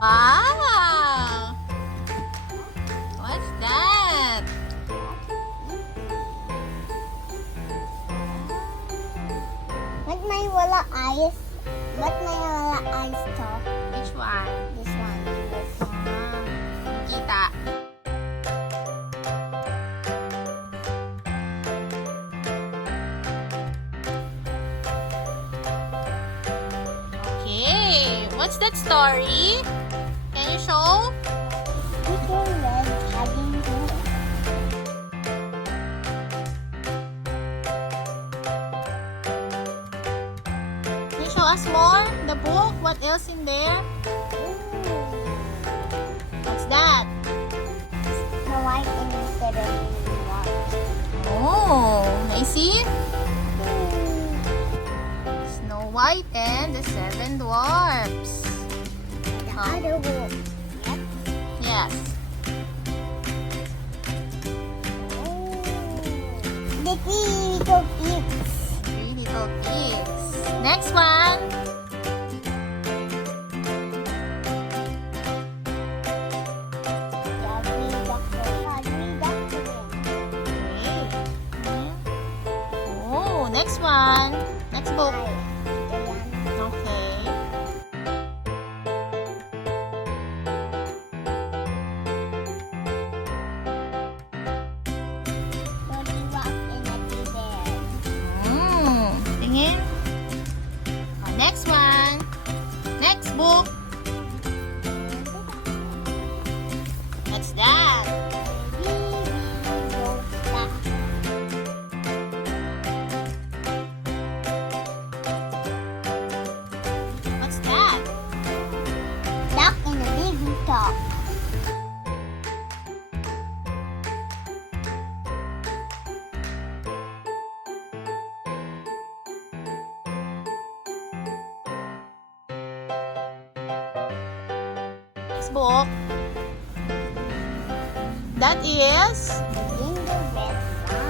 Wow! What's that? Ba't may wala eyes? Ba't may wala eyes to? Which one? This one. This one. Kita. Okay, what's that story? Can you show? Little red having hair. Can you show us more? The book? What else in there? What's that? Snow White and the Seven Dwarfs. Oh, I see. Snow White and the Seven Dwarfs. The Huh. other book. Yep. Yes. The Three Little Pigs. Three Little Pigs. Next one. The Three Ducklings. Oh, next one. Next book. The Lion. Okay. Teddy Rock and the Teddy Bear. Tingin. Next one. Next book. What's that? What's that? Duck and a baby top. Next book. That is Gingerbread Man.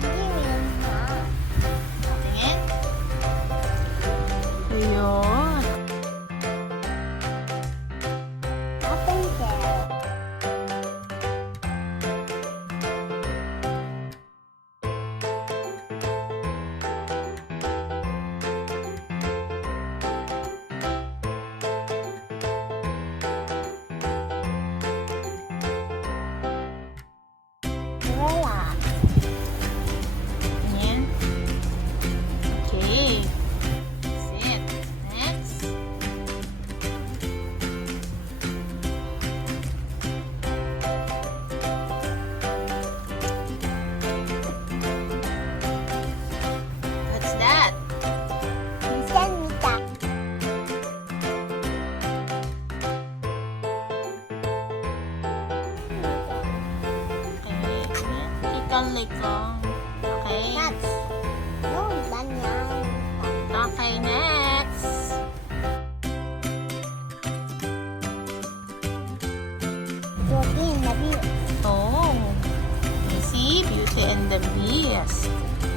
Gingerbread Man. Tingin. Ayun. Rapunzel.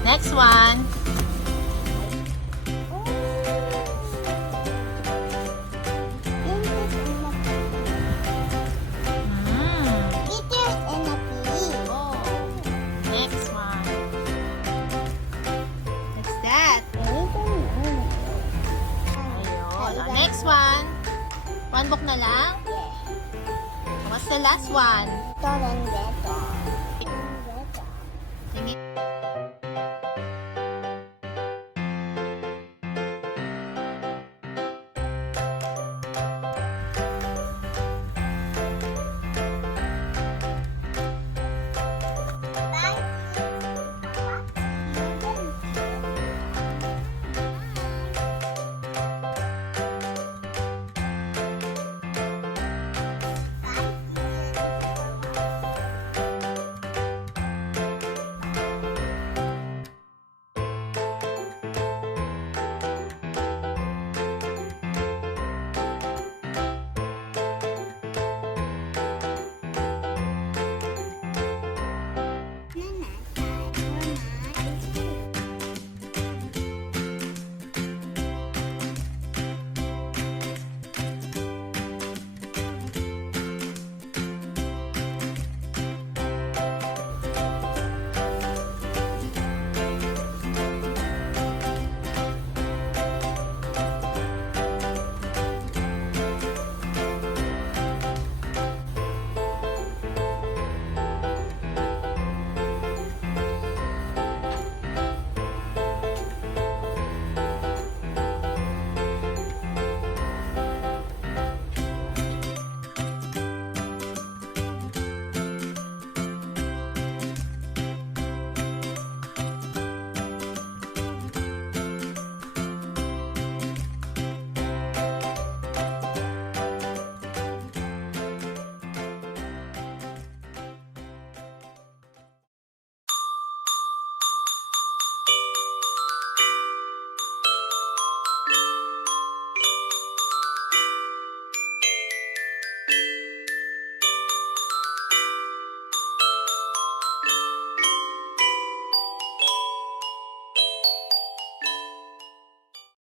Next one. Mm. Peter and a pig. Oh. Next one. What's that? I don't know. Ayun. Oh, next one. One book na lang. Yeah. What's the last one? Torrengetto.